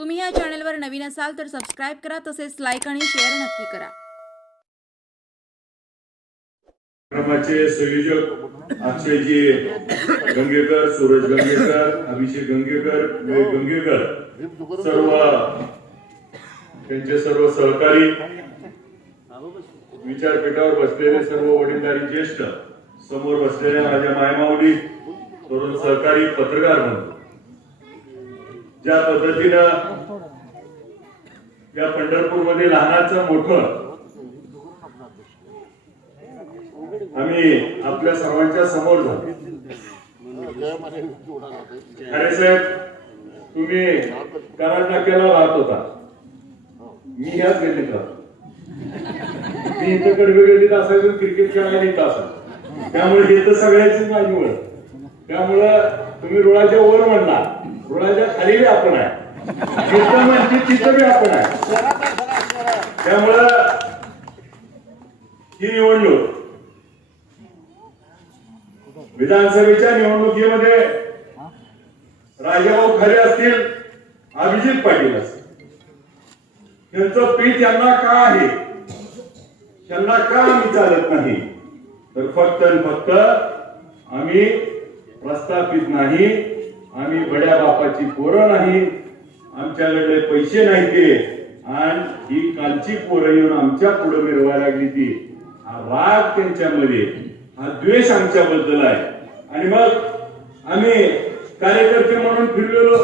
तुम्ही या चॅनलवर नवीन असाल तर सबस्क्राईब करा तसेच लाईक आणि शेअर नक्की करा. कार्यक्रमाचे संयोजक अक्षयजी गंगेकर सूरज गंगेकर अभिषेक गंगेकर गंगेकर सर्व त्यांचे सर्व सहकारी विचारपीठावर बसलेले सर्व वडीलधारी ज्येष्ठ समोर बसलेल्या माझ्या मायमाऊली तरुण सहकारी पत्रकार म्हणून. ज्या पद्धतीनं या पंढरपूरमध्ये लहानाचं मोठं आम्ही आपल्या सर्वांच्या समोर झालो. अरे साहेब तुम्ही कराड नाक्याला राहत होता. मी ह्याच गल्लीत राहतो. मी इथं कडवे गल्लीत असायचो क्रिकेट खेळायला इथं असायचो. त्यामुळे हे तर सगळ्याचीच माझी ओळख. त्यामुळं तुम्ही रुळाच्या वर म्हणला रुळाच्या खाली बी आपण आहे. जिथं म्हणजे तिथं बी आपण आहे. त्यामुळं ही निवडणूक विधानसभेच्या निवडणुकीमध्ये राजाभाऊ खरे असतील अभिजित पाटील असतील. त्यांचं पीठ यांना का आहे? त्यांना का आम्ही चालत नाही? तर फक्त आणि फक्त आम्ही प्रस्थापित नाही. आम्ही बड्या बापाची पोरं नाही आमच्याकडे पैसे नाही ते आणि ही कालची पोरं येऊन आमच्या पुढे मिरवा लागली ती. हा राग त्यांच्यामध्ये हा द्वेष आमच्याबद्दल आहे. आणि मग आम्ही कार्यकर्ते म्हणून फिरलेलो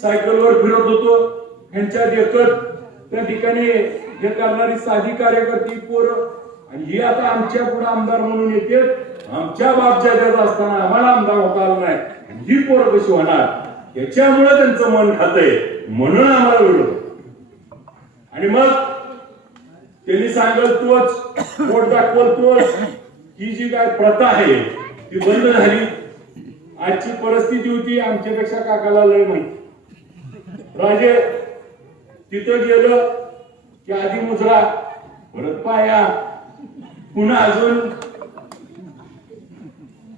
सायकलवर फिरत होतो. ह्यांच्या देखत त्या ठिकाणी हे करणारी साधी कार्यकर्ती पोरं. आणि ही आता आमच्या पुढे आमदार म्हणून येते आमच्या बापजात्यात असताना आम्हाला आमदार होता आला नाही. ही पोरं कशी होणार? याच्यामुळे त्यांचं मन खातंय. म्हणून आम्हाला विरोध आणि मग त्यांनी सांगल तोच पोट दाखवल तोच. ही जी काय प्रथा आहे ती बंद झाली. आजची परिस्थिती होती आमच्यापेक्षा काकाला लय माहिती. राजे तिथं गेलं की आधी मुजरा परत पाया पुन्हा अजून.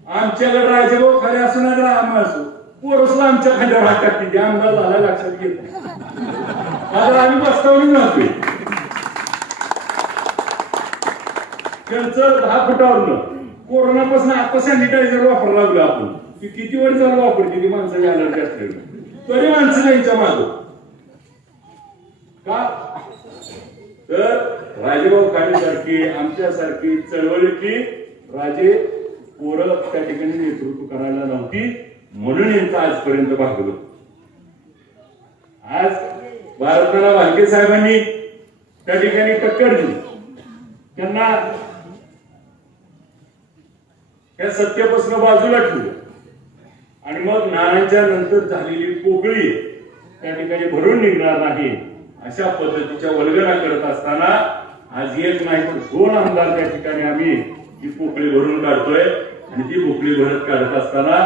आमच्याकडे राजेभाऊ खरे असो ना आम्हा असू. पोरसला आमच्या खांद्यावर हात टाकते. ते आमदार झाला लक्षात घेत आता आम्ही बसतावून नव्हते. त्यांचं दहा फुटावरनं. कोरोनापासून आता सॅनिटायझर वापरायला लागलो आपण. की किती वेळ झालं वापरते? ती माणसाची अलर्जी असल्यावर तरी माणसं त्यांच्या माग. का? तर राजेभाऊ खाडे सारखी आमच्यासारखी चळवळीतली राजे पोरं त्या ठिकाणी नेतृत्व करायला नव्हती म्हणून यांचं आजपर्यंत भागवत आज भारताला भालके साहेबांनी त्या ठिकाणी टक्कर दिली. त्यांना या सत्यापासून बाजूला ठेवलं. आणि मग नानांच्या नंतर झालेली पोकळी त्या ठिकाणी भरून निघणार नाही अशा पद्धतीच्या वल्गना करत असताना आज एक नाही तर दोन आमदार त्या ठिकाणी आम्ही ही पोकळी भरून काढतोय आणि ती पोकळी भरत काढत असताना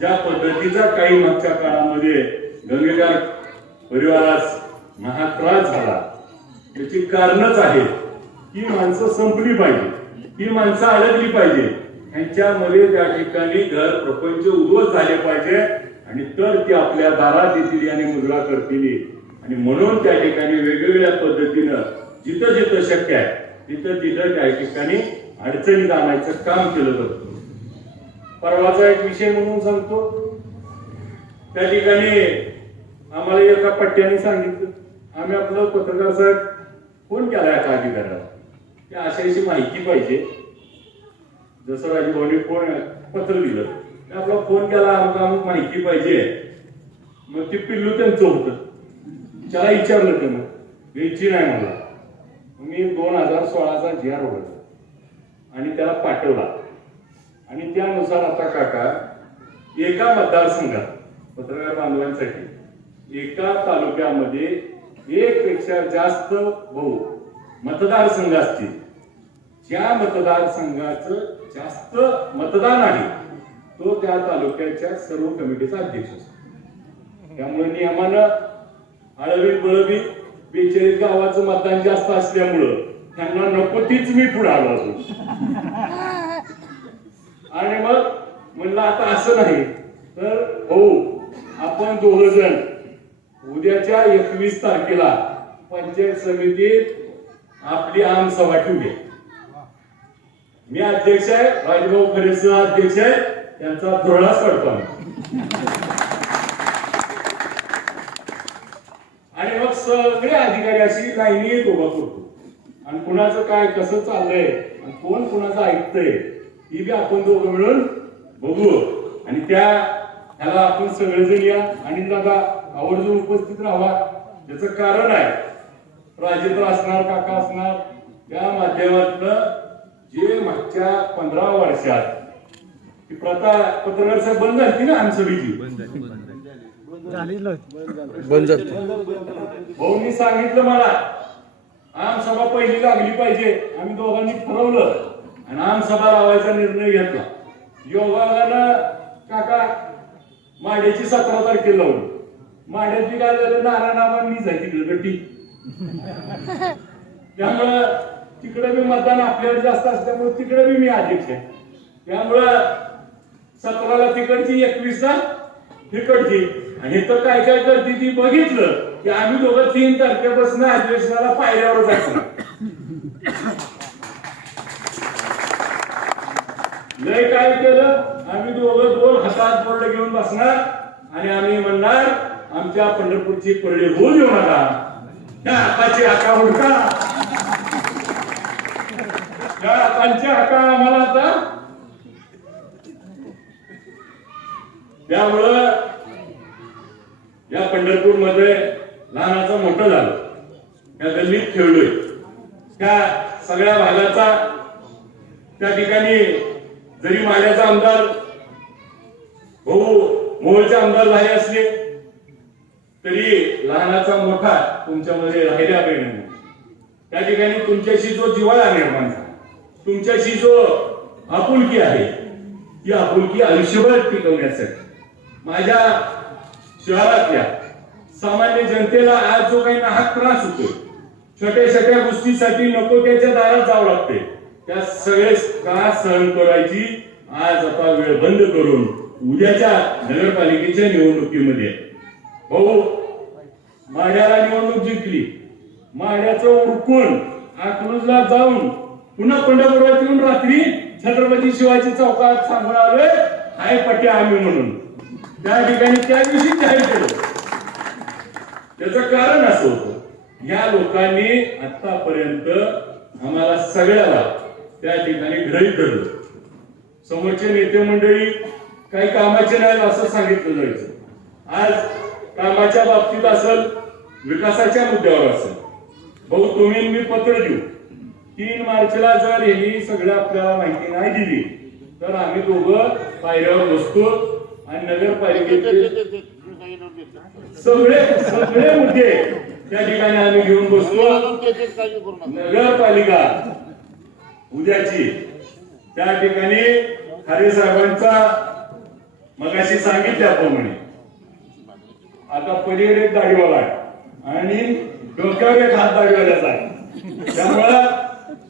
ज्या पद्धतीचा काही मागच्या काळामध्ये गंगेकर परिवारास महात्रास झाला त्याची कारणच आहेत ही माणसं संपली पाहिजे ही माणसं अडकली पाहिजे. यांच्यामध्ये त्या ठिकाणी घर प्रपंच उद्ध्वस्त झाले पाहिजे आणि तर ते आपल्या दारात येतील आणि मुद्रा करतील. आणि म्हणून त्या ठिकाणी वेगवेगळ्या पद्धतीनं जिथं जिथं शक्य आहे तिथं तिथं त्या ठिकाणी अडचणीत आणायचं काम केलं जातं. परवाचा एक विषय म्हणून सांगतो. त्या ठिकाणी आम्हाला एका पट्ट्याने सांगितलं आम्ही आपलं पत्रकार साहेब फोन केला एका अधिकाऱ्याला. की अशा माहिती पाहिजे. जसं राजभवनी फोन पत्र दिलं तर आपला फोन केला आमका अमुक माहिती पाहिजे. मग ते पिल्लू त्यांचं होतं. त्याला विचारलं त्यानं घ्यायची नाही मला. मी दोन हजार सोळाचा जी आर ओळखला आणि त्याला पाठवला. आणि त्यानुसार आता काका एका मतदारसंघात पत्रकार बांधवांसाठी एका तालुक्यामध्ये एक पेक्षा जास्त बहु मतदारसंघ असतील. ज्या मतदारसंघाचं जास्त मतदान आहे तो त्या तालुक्याच्या सर्व कमिटीचा अध्यक्ष असतो. त्यामुळे नियमानं आळवी बळवी बेचाळीस गावाचं मतदान जास्त असल्यामुळं त्यांना नको तीच मी पुढे आलो अजून. आणि मग म्हणलं आता असं नाही. तर हो आपण दोघ जण उद्याच्या एकवीस तारखेला पंचायत समितीत आपली आम सभा ठेवली मी अध्यक्ष आहे राजभाऊ खरेस अध्यक्ष आहे त्यांचा धोरणाच काढतो आणि मग सगळे अधिकारी अशी लाईनी उभा करतो. आणि कुणाचं काय कसं चाललंय आणि कोण कुणाचं ऐकतंय ही बी आपण दोघं मिळून बघू. आणि त्या ह्याला आपण सगळेजण या. आणि दादा आवर्जून उपस्थित राहा. त्याचं कारण आहे राजेंद्र असणार काका असणार या माध्यमातनं जे मागच्या पंधरा वर्षात ही प्रथा पत्रकार साहेब बंद झाली ना आमसभेची बंद झालं भाऊनी सांगितलं मला आम सभा पहिली लागली पाहिजे. आम्ही दोघांनी ठरवलं. आणि आम सभा लावायचा निर्णय घेतला. योगानं काका माड्याची सतरा तारखेला लावली. माड्याची काय झालं? नारायणाबांनीच आहे तिकडे गट्टी त्यामुळं तिकडे मी मतदान आपल्याकडे जास्त असल्यामुळे तिकडे बी मी अध्यक्ष आहे. त्यामुळं सतराला तिकडची एकवीसला तिकडची आणि तर काय काय करते ती बघितलं. की आम्ही दोघं तीन तारखेपासून अधिवेशनाला पायऱ्यावर जायचं. लय काय केलं? आम्ही दोघं दोन हातात बोर्ड घेऊन बसणार आणि आम्ही म्हणणार आमच्या पंढरपूरची पडली होऊ देऊ नका. त्या हाताची हाका हुडका त्या हातांच्या हाका आम्हाला आता. त्यामुळं या पंढरपूरमध्ये लहानाचा मोठं झालं. त्या गल्लीत खेळलोय. त्या सगळ्या भागाचा त्या ठिकाणी जरी माझ्याचा आमदार भाऊ मोहळचे आमदार झाले असले तरी लहानाचा मोठा तुमच्यामध्ये राहिल्या पाहिजे त्या ठिकाणी तुमच्याशी जो जिवाळा निर्माण झाला तुमच्याशी जो आपुलकी आहे ती आपुलकी आयुष्यभर टिकवण्यासाठी माझ्या शहरातल्या सामान्य जनतेला आज जो काही नाहक त्रास होतो छोट्या छोट्या गोष्टीसाठी नको त्याच्या दारात जावं लागते त्या सगळे का सहन करायची आज आता वेळ बंद करून उद्याच्या नगरपालिकेच्या निवडणुकीमध्ये. हो, भाऊ माड्याला निवडणूक जिंकली. माड्याचं उरकून अकलूजला जाऊन पुन्हा पंढरपुरात येऊन रात्री छत्रपती शिवाजी चौकात सांगून आलोय हाय पट्या आम्ही म्हणून. त्या ठिकाणी त्या दिवशी जाहीर केलं. त्याचं कारण असं होतं या लोकांनी आतापर्यंत आम्हाला सगळ्याला त्या ठिकाणी ग्रहित धरलं समोरचे नेते मंडळी काही कामाचे नाही असं सांगितलं जायचं. आज कामाच्या बाबतीत असेल विकासाच्या मुद्द्यावर असेल. भाऊ तुम्ही मी पत्र देऊ. तीन मार्चला जर यांनी सगळं आपल्याला माहिती नाही दिली तर आम्ही दोघं पायऱ्यावर बसतो आणि नगरपालिकेचे सगळे सगळे मुद्दे त्या ठिकाणी आम्ही घेऊन बसलो. नगरपालिका उद्याची. त्या ठिकाणी खारे साहेबांचा मगाशी सांगितल्याप्रमाणे आता पलीकडे दाढीवाला आहे आणि डोक्यावर एक हात दाढीवाल्याचा आहे. त्यामुळं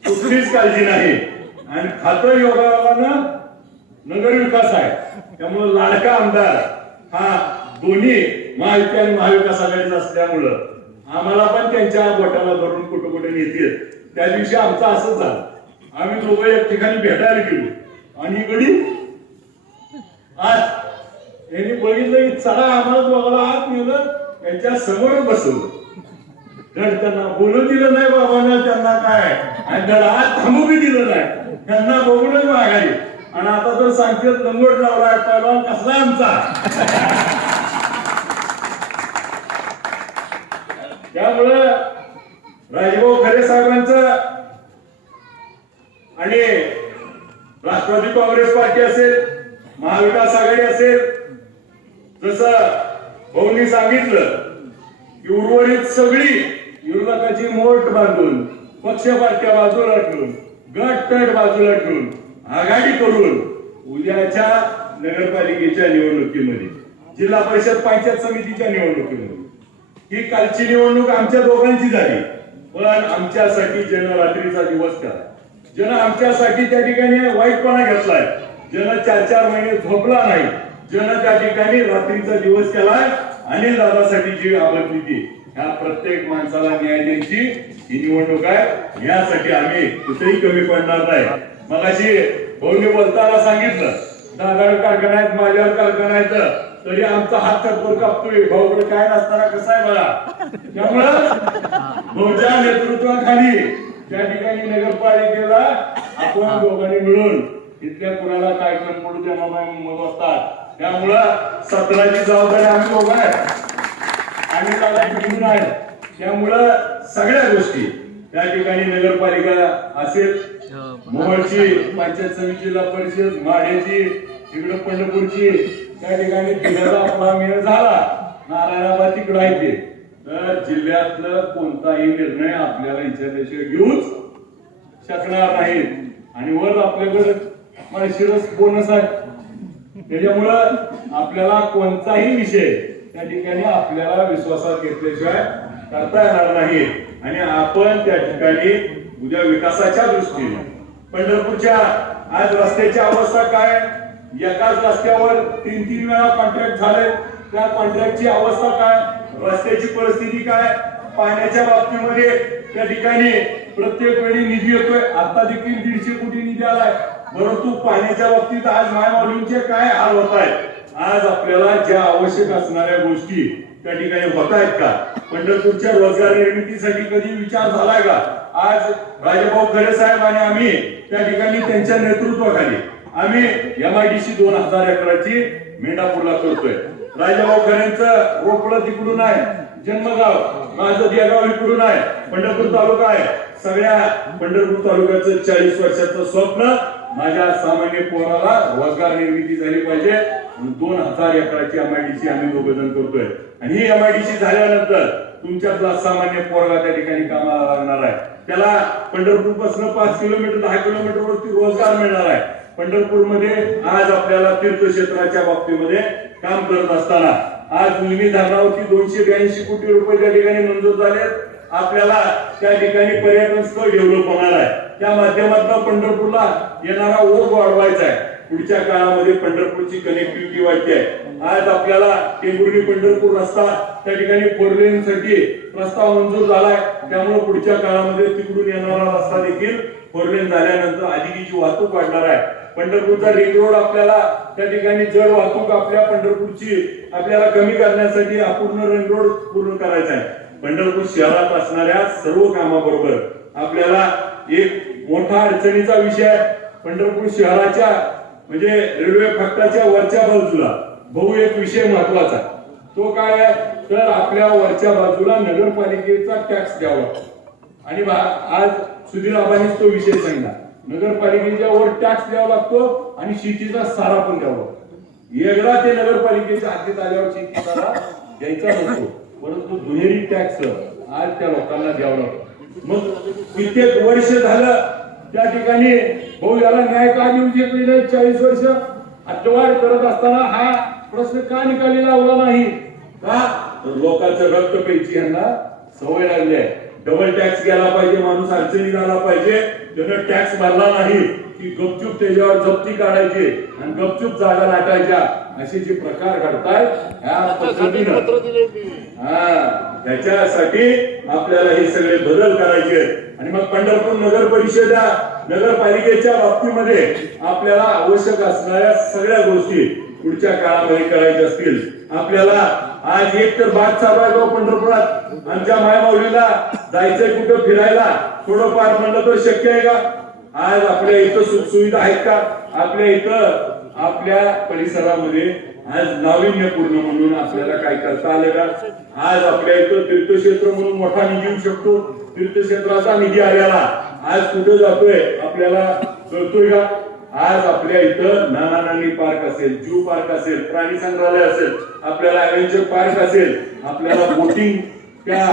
कुठलीच काळजी नाही. आणि खातं योगानं नगर विकास आहे. त्यामुळं लाडका आमदार हा दोन्ही महायुती आणि महाविकास आघाडीचा असल्यामुळं आम्हाला पण त्यांच्या बोटाला धरून कुठं कुठे नेतील. त्या दिवशी आमचं असंच झालं. आम्ही दोघं एक ठिकाणी भेटायला गेलो. आणि गडी आज यांनी बघितलं की चला आम्हाला दोघाला आत नेलं त्यांच्यासमोर बसवलं. धड त्यांना बोलू दिलं नाही बाबांना त्यांना काय. आणि धड आत थांबू बी दिलं नाही. त्यांना बघूनच माघारी. आणि आता तर सांगतात लंगोट लावला पहिला कसला आमचा? त्यामुळं राजभाऊ खरे साहेबांचं आणि राष्ट्रवादी काँग्रेस पार्टी असेल महाविकास आघाडी असेल जसं भाऊनी सांगितलं की उर्वरित सगळी युरोकाची मोठ बांधून पक्ष पार्ट्या बाजूला ठेवून गट तट बाजूला ठेवून आघाडी करून उद्याच्या नगरपालिकेच्या निवडणुकीमध्ये जिल्हा परिषद पंचायत समितीच्या निवडणुकीमध्ये. ही कालची निवडणूक आमच्या दोघांची झाली. पण आमच्यासाठी जन रात्रीचा दिवस केला ज्यानं आमच्यासाठी त्या ठिकाणी वाईटपणा घेतलाय. जन चार चार महिने झोपला नाही. जन त्या ठिकाणी रात्रीचा दिवस केलाय अनिल दादासाठी जी आबदली ती ह्या प्रत्येक माणसाला न्याय द्यायची ही निवडणूक आहे. यासाठी आम्ही कुठेही कमी पडणार नाही. मगाशी भाऊने बोलताना सांगितलं दादावर कारखाना आहेत माझ्यावर कारखाना आहेत तरी आमचा हात तत्पर कापतोय. भाऊकडे काय नसताना कसं आहे बघा? त्यामुळं भाऊच्या नेतृत्वाखाली त्या ठिकाणी नगरपालिकेला आपण दोघांनी मिळून इथल्या कुणाला काय कमी पडू त्यांना मत असतात त्यामुळं सत्राची जबाबदारी आम्ही दोघं आहे. आम्ही त्याला घेऊन आहे. त्यामुळं सगळ्या गोष्टी त्या ठिकाणी नगरपालिका असेल मोहोळची पंचायत समिती जिल्हा परिषद माढ्याची तिकडं पंढरपूरची त्या ठिकाणी आपला मेळ झाला. नारायणाबाद तिकडं आहे ते. तर जिल्ह्यातलं कोणताही निर्णय आपल्याला विचारल्याशिवाय घेऊच शकणार नाहीत आणि वर आपल्याकडे माळशिरस बोनस आहे. त्याच्यामुळं आपल्याला कोणताही विषय त्या ठिकाणी आपल्याला विश्वासात घेतल्याशिवाय करता येणार नाही. आणि आपण त्या ठिकाणी उद्या विकासाच्या दृष्टीने. पंढरपूरच्या आज रस्त्याची अवस्था काय? एकाच रस्त्यावर तीन तीन वेळा कॉन्ट्रॅक्ट झाले त्या कॉन्ट्रॅक्टची अवस्था काय? रस्त्याची परिस्थिती काय? पाण्याच्या बाबतीमध्ये त्या ठिकाणी प्रत्येक वेळी निधी येतोय. आता देखील दीडशे कोटी निधी आलाय. परंतु पाण्याच्या बाबतीत आज मायमाऊलींचे काय हाल होत आहेत? आज आपल्याला ज्या आवश्यक असणाऱ्या गोष्टी त्या ठिकाणी होत आहेत का? पंढरपूरच्या रोजगार निर्मितीसाठी कधी विचार झालाय का? आज राजाभाऊ खरे साहेब आणि आम्ही त्या ठिकाणी त्यांच्या नेतृत्वाखाली आम्ही एमआयडीसी दोन हजार एकराची मेंढापूरला करतोय. राजाभाऊ खरेंचं रोपडं तिकडून आहे जन्मगाव माझं देगाव इकडून आहे? पंढरपूर तालुका आहे. सगळ्या पंढरपूर तालुक्याचं चाळीस वर्षाचं स्वप्न माझ्या सामान्य पोराला रोजगार निर्मिती झाली पाहिजे. दोन हजार एकराची एमआयडीसी आम्ही दोघ जण करतोय. आणि ही एमआयडीसी झाल्यानंतर तुमच्यातला सामान्य पोरगा त्या ठिकाणी कामाला लागणार आहे. त्याला पंढरपूरपासून पाच किलोमीटर दहा किलोमीटर वरती रोजगार मिळणार आहे. पंढरपूरमध्ये आज आपल्याला तीर्थक्षेत्राच्या बाबतीमध्ये काम करत असताना आज मुलगी धरणावरती दोनशे ब्याऐंशी कोटी रुपये त्या ठिकाणी मंजूर झालेत आपल्याला त्या ठिकाणी पर्यटन स्थळ डेव्हलप होणार आहे. त्या माध्यमातून पंढरपूरला येणारा ओघ वाढवायचा आहे. पुढच्या काळामध्ये पंढरपूरची कनेक्टिव्हिटी वाढते आहे. आज आपल्याला टेंभुर्णी पंढरपूर रस्ता त्या ठिकाणी फोर लेन साठी रस्ता मंजूर झालाय. त्यामुळे पुढच्या काळामध्ये तिकडून येणारा रस्ता देखील फोर लेन झाल्यानंतर अधिकीची वाहतूक वाढणार आहे. पंढरपूरचा रिंग रोड आपल्याला त्या ठिकाणी जड वाहतूक आपल्या पंढरपूरची आपल्याला कमी करण्यासाठी अपूर्ण रिंग रोड पूर्ण करायचा आहे. पंढरपूर शहरात असणाऱ्या सर्व कामाबरोबर आपल्याला एक मोठा अडचणीचा विषय आहे. पंढरपूर शहराच्या म्हणजे रेल्वे फक्ताच्या वरच्या बाजूला. बहु एक विषय महत्त्वाचा. तो काय आहे? तर आपल्या वरच्या बाजूला नगरपालिकेचा टॅक्स द्यावा. आणि आज सुधीर आबांनीच तो विषय सांगितला. नगरपालिकेच्या वर टॅक्स द्यावा लागतो आणि शेतीचा सारा पण द्यावा लागतो. एकदा ते नगरपालिकेच्या हातीत आल्यावर शेती सारा द्यायचा नसतो. परंतु दुहेरी टॅक्स आज त्या लोकांना द्यावा लागतो. मग कित्येक वर्ष झालं त्या ठिकाणी भाऊ याला न्याय का देऊ शकले नाही? चाळीस वर्ष अटवाड करत असताना हा प्रश्न का निकाली लावला नाही? का? लोकांचं रक्त प्यायची यांना सवय लागली आहे. डबल टॅक्स गेला पाहिजे माणूस अडचणीत आला पाहिजे त्यानं टॅक्स भरला नाही. की गपचूप त्याच्यावर जप्ती काढायची आणि गपचूप जागा लाटायच्या असे जे प्रकार घडतायत ह्या पद्धतीनं हा त्याच्यासाठी आपल्याला हे सगळे बदल करायचे आहेत. आणि मग पंढरपूर नगर परिषदा नगरपालिकेच्या बाबतीमध्ये आपल्याला आवश्यक असणाऱ्या सगळ्या गोष्टी पुढच्या काळामध्ये करायच्या असतील. आपल्याला आज एक तर बाग चालू आहे पंढरपुरात आमच्या मायमाऊलीला जायचंय कुठं फिरायला? थोडंफार म्हणलं तर शक्य आहे का? आज आपल्या इथं सुखसुविधा आहेत का? आपल्या इथं आपल्या परिसरामध्ये आज नाविन्यपूर्ण म्हणून आपल्याला काय करता आलं का? आज आपल्या इथं तीर्थक्षेत्र म्हणून मोठा निधी येऊ शकतो. तीर्थक्षेत्राचा निधी आलेला आज कुठे जातोय? आपल्याला कळतोय का? आज आपल्या इथं नाना नानी पार्क असेल जू पार्क असेल प्राणी संग्रहालय असेल आपल्याला ऍडव्हेंचर पार्क असेल आपल्याला बोटिंग त्या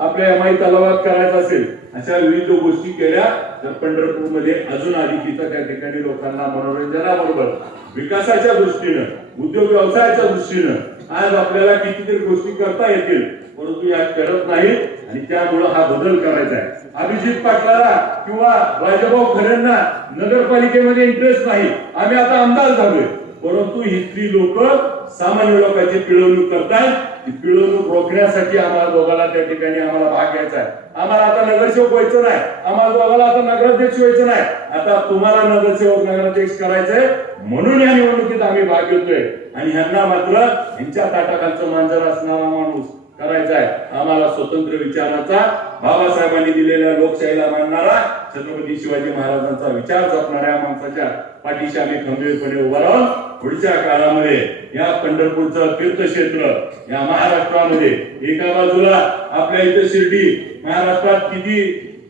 आपल्या एमआय तलावात करायचं असेल अशा विविध गोष्टी केल्या तर पंढरपूरमध्ये अजून अधिकीचा त्या ठिकाणी लोकांना मनोरंजनाबरोबर विकासाच्या दृष्टीनं उद्योग व्यवसायाच्या दृष्टीनं आज आपल्याला कितीतरी गोष्टी करता येतील परंतु या करत नाहीत आणि त्यामुळं हा बदल करायचा आहे. अभिजित पाटलाला किंवा राजाभाऊ खरेंना नगरपालिकेमध्ये इंटरेस्ट नाही. आम्ही आता आमदार झालोय परंतु इथली लोक सामान्य लोकांची पिळवणूक करतात. ती पिळवणूक रोखण्यासाठी आम्हाला दोघांना त्या ठिकाणी आम्हाला भाग घ्यायचा आहे. आम्हाला आता नगरसेवक व्हायचं नाही. आम्हाला दोघांना आता नगराध्यक्ष व्हायचं नाही. आता तुम्हाला नगरसेवक नगराध्यक्ष करायचंय म्हणून या निवडणुकीत आम्ही भाग घेतोय. आणि ह्यांना मात्र ह्यांच्या ताटाखालचं मांजर असणारा माणूस करायचा आहे. आम्हाला स्वतंत्र विचाराचा बाबासाहेबांनी दिलेल्या लोकशाहीला मानणारा छत्रपती शिवाजी महाराजांचा विचार जपणाऱ्या माणसाच्या पाठीशी आम्ही खंबीरपणे उभा राहून पुढच्या काळामध्ये या पंढरपूरचं तीर्थक्षेत्र या महाराष्ट्रामध्ये एका बाजूला आपल्या इथं शिर्डी महाराष्ट्रात किती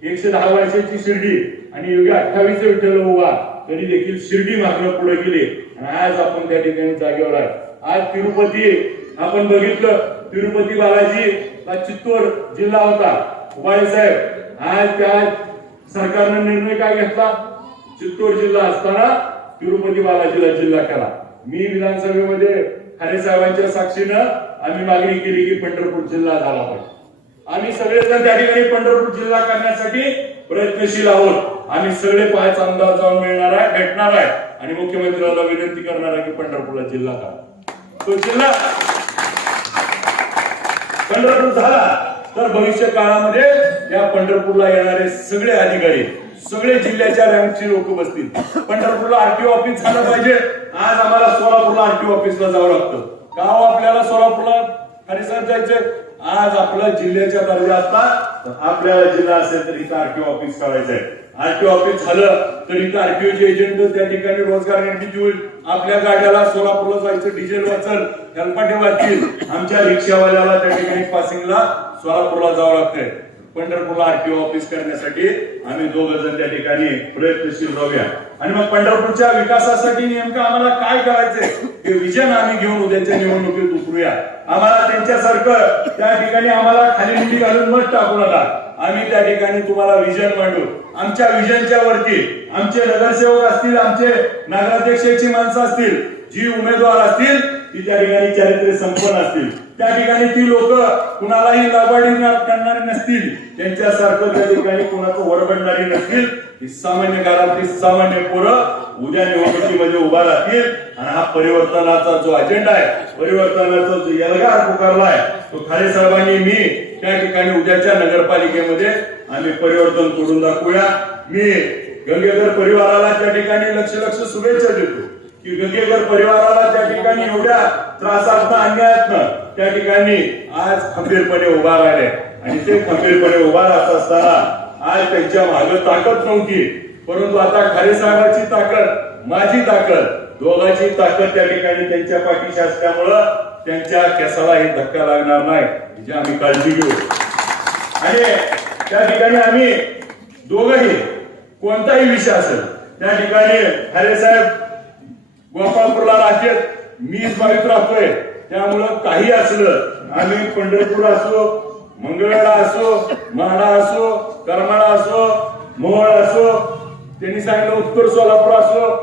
एकशे दहा वर्षाची शिर्डी आणि योगी अठ्ठावीस विठ्ठल उभा तरी देखील शिर्डी मागणं पुढे गेली. आणि आज आपण त्या ठिकाणी जागेवर आहे आज तिरुपती आपण बघितलं तिरुपती बालाजी हा चित्तूर जिल्हा होता. उबाळे साहेब आज त्या सरकारनं निर्णय काय घेतला? चित्तूर जिल्हा असताना तिरुपती बालाजीला जिल्हा करा. मी विधानसभेमध्ये खारे साहेबांच्या साक्षीनं आम्ही मागणी केली की पंढरपूर जिल्हा झाला पाहिजे. आम्ही सगळेजण त्या ठिकाणी पंढरपूर जिल्हा करण्यासाठी प्रयत्नशील आहोत. आम्ही सगळे पाच आमदार जाऊन मिळणार आहे भेटणार आहे. आणि मुख्यमंत्र्याला विनंती करणार आहे की पंढरपूरला जिल्हा करा. तो जिल्हा पंढरपूर झाला तर भविष्य काळामध्ये या पंढरपूरला येणारे सगळे अधिकारी सगळे जिल्ह्याच्या रँकची लोक बसतील. पंढरपूरला आरटीओ ऑफिस झालं पाहिजे. आज आम्हाला सोलापूरला आरटीओ ऑफिसला जावं लागतं. का आपल्याला सोलापूरला खरे साहेब जायचंय आज आपला जिल्ह्याच्या दर्जा असता आपल्याला जिल्हा असेल तर इथं आरटीओ ऑफिस करायचंय. आरटीओ ऑफिस झालं तर इथं आरटीओचे एजंट त्या ठिकाणी रोजगार निर्मिती होईल. आपल्या गाड्याला सोलापूरला जायचं डिझेल वाचल हेल्पाटे वाचतील. आमच्या रिक्षावाल्याला त्या ठिकाणी पासिंगला सोलापूरला जावं लागतंय. पंढरपूरला आरटीओ ऑफिस करण्यासाठी आम्ही दोघ जण त्या ठिकाणी प्रयत्नशील राहूया. आणि मग पंढरपूरच्या विकासासाठी नेमकं आम्हाला काय करायचंय हे विजन आम्ही घेऊन उद्याच्या निवडणुकीत उतरूया. आम्हाला त्यांच्यासारखं त्या ठिकाणी आम्हाला खाली मुंडी घालून मत टाकू नका. आम्ही त्या ठिकाणी तुम्हाला विजन मांडू. आमच्या विजनच्या वरती आमचे नगरसेवक असतील आमचे नगराध्यक्षाची माणसं असतील जी उमेदवार असतील ती त्या ठिकाणी चारित्र्य संपन्न असतील त्या ठिकाणी ती लोक कुणालाही लाभाडी करणारी नसतील. त्यांच्यासारखं त्या ठिकाणी कुणाचं वरबडणारी नसतील. ही सामान्य घरातली सामान्य पोरं उद्या निवडणुकीमध्ये उभा राहतील. आणि हा परिवर्तनाचा जो अजेंडा आहे परिवर्तनाचा जो यलगार पुकारलाय तो खाले साहेबांनी मी त्या ठिकाणी उद्याच्या नगरपालिकेमध्ये आम्ही परिवर्तन करून दाखवूया. मी गंगेकर परिवाराला त्या ठिकाणी लक्ष लक्ष शुभेच्छा देतो. की गंगेकर परिवाराला त्या ठिकाणी एवढ्या त्रासातनं अन्यायातनं त्या ठिकाणी आज खंबीरपणे उभा राहिले. आणि ते खंबीरपणे उभा राहत असताना आज त्यांच्या मागे ताकद नव्हती. परंतु आता खरे साहेबांची ताकद माझी ताकद दोघांची ताकद त्या ठिकाणी त्यांच्या पाठीशी असल्यामुळं त्यांच्या केसालाही धक्का लागणार नाही. याची आम्ही काळजी घेऊ. आणि त्या ठिकाणी आम्ही दोघही कोणताही विषय असेल त्या ठिकाणी खरे साहेब गोपाळपूरला राहतात. मीच बावीत राहतोय. त्यामुळं काही असलं आम्ही पंढरपूर असो मंगळवेढा असो म्हाडा असो करमाळा असो मोहळ असो त्यांनी सांगितलं उत्तर सोलापूर असो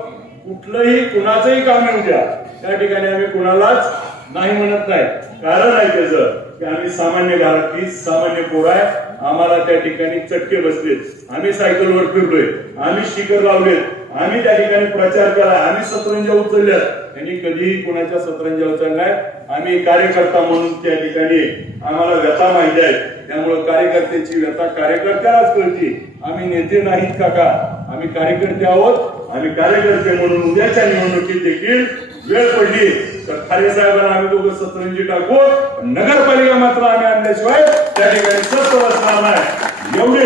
कुठलंही कुणाचंही काम येऊ द्या. त्या ठिकाणी आम्ही कुणालाच नाही म्हणत नाही. कारण आहे त्याचं की आम्ही सामान्य घरातली सामान्य पोर आहे. आम्हाला त्या ठिकाणी चटके बसलेत. आम्ही सायकलवर फिरलोय आम्ही स्टिकर लावलेत. आम्ही त्या ठिकाणी प्रचार केला. आम्ही सतरंजा उचलल्यात त्यांनी कधीही कोणाच्या सतरंजा उचललाय आम्ही कार्यकर्ता म्हणून त्या ठिकाणी आम्हाला व्यथा माहिती आहे त्यामुळे कार्यकर्त्याची व्यथा कार्यकर्त्यालाच कळती आम्ही नेते नाहीत काका. आम्ही कार्यकर्ते आहोत. आम्ही कार्यकर्ते म्हणून उद्याच्या निवडणुकीत देखील वेळ पडली. तर खारे साहेबांना आम्ही दोघं सतरंजी टाकू. नगरपालिका मात्र आम्ही आणल्याशिवाय त्या ठिकाणी स्वस्त असणार नाही. एवढे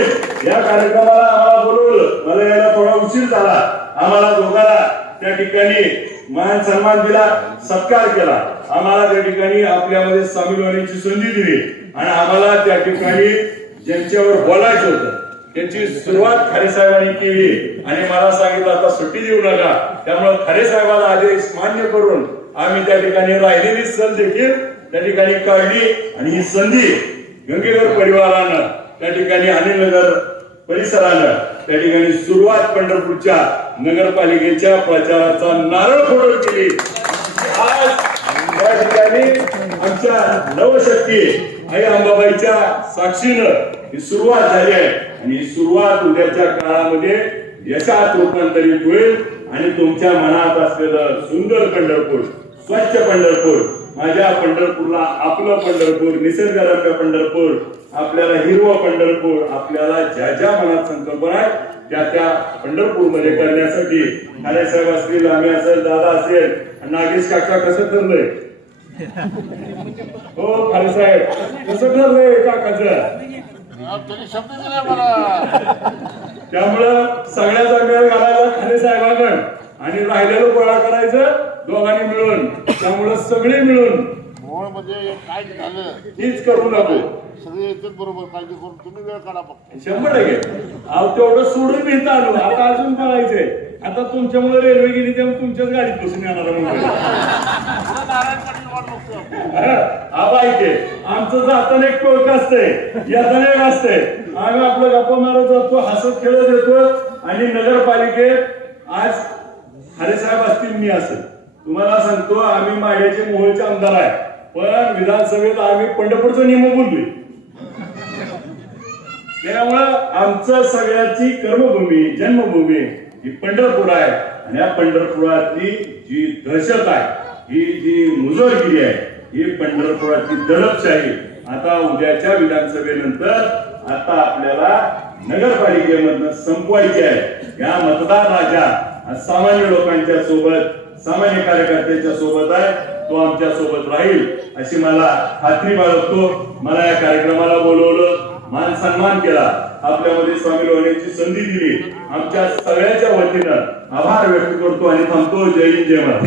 या कार्यक्रमाला आम्हाला बोलवलं. मला यायला थोडा उशीर झाला. आम्हाला दोघांना त्या ठिकाणी मान सन्मान दिला सत्कार केला. आम्हाला त्या ठिकाणी आपल्यामध्ये सामील होण्याची संधी दिली. आणि आम्हाला त्या ठिकाणी ज्यांच्यावर बोलायचं होतं त्यांची सुरुवात खारे साहेबांनी केली. आणि मला सांगितलं आता सुट्टी देऊ नका. त्यामुळे खारे साहेबांना आदेश मान्य करून आम्ही त्या ठिकाणी राहिलेली सण देखील त्या ठिकाणी काढली. आणि ही संधी गंगेकर परिवारानं त्या ठिकाणी अनिलनगर परिसरानं त्या ठिकाणी सुरुवात पंढरपूरच्या नगरपालिकेच्या प्रचाराचा नारळ फोडून केली. आज त्या ठिकाणी आमच्या नवशक्ती आई अंबाबाईच्या साक्षीनं ही सुरुवात झाली आहे. आणि ही सुरुवात उद्याच्या काळामध्ये यशात रूपांतरित होईल आणि तुमच्या मनात असलेलं सुंदर पंढरपूर स्वच्छ पंढरपूर माझ्या पंढरपूरला आपलं पंढरपूर निसर्गरम्य पंढरपूर आपल्याला हिरवं पंढरपूर आपल्याला ज्या ज्या मनात संकल्पना आहे त्या त्या पंढरपूरमध्ये करण्यासाठी. खाले साहेब असतील आम्ही असेल दादा असेल नागेश काका कसं ठरलंय. हो खाले साहेब कसं ठरलंय काकाचं. त्यामुळं सगळ्या जागेवर घालायला खाले साहेबांकडे आणि राहिलेलं गोळा करायचं दोघांनी मिळून त्यामुळं सगळे मिळून मध्ये काय झालं? हीच करू नको. सगळे येतात बरोबर काळजी करून तुम्ही वेळ काढा फक्त. शंभर टक्के. अहो तेवढं सोडून भेटत आलो. आता अजून पळायचंय आता तुमच्यामुळे रेल्वे गेली तेव्हा तुमच्याच गाडीत बसून येणार आहे म्हणून. पुढं नारायण पाटील वाट. आबा ऐके आमचं जाताना एक टोळक असतंय. येताना एक असतंय. आम्ही आपलं गप्पा मारत जातो हसत खेळत येतो. आणि नगरपालिकेत आज हरे साहेब असतील मी असेल तुम्हाला सांगतो आम्ही माड्याचे मोहोळचे आमदार आहे. पण विधानसभेत आम्ही पंढरपूरचं नियम बोललोय. त्यामुळं आमचं सगळ्याची कर्मभूमी जन्मभूमी ही पंढरपूर आहे. आणि या पंढरपुरातली जी दहशत आहे ही जी मुजोरगिरी आहे ही पंढरपुरातली दडपशाही आता उद्याच्या विधानसभेनंतर आता आपल्याला नगरपालिकेमधनं संपवायची आहे. या मतदार राजा सामान्य लोकांच्या सोबत सामान्य कार्यकर्त्यांच्या सोबत आहे तो आमच्यासोबत राहील. अशी मला खात्री बाळगतो. मला या कार्यक्रमाला बोलवलं मान सन्मान केला. आपल्यामध्ये सामील होण्याची संधी दिली. आमच्या सगळ्याच्या वतीनं आभार व्यक्त करतो आणि थांबतो. जय हिंद जय महाराज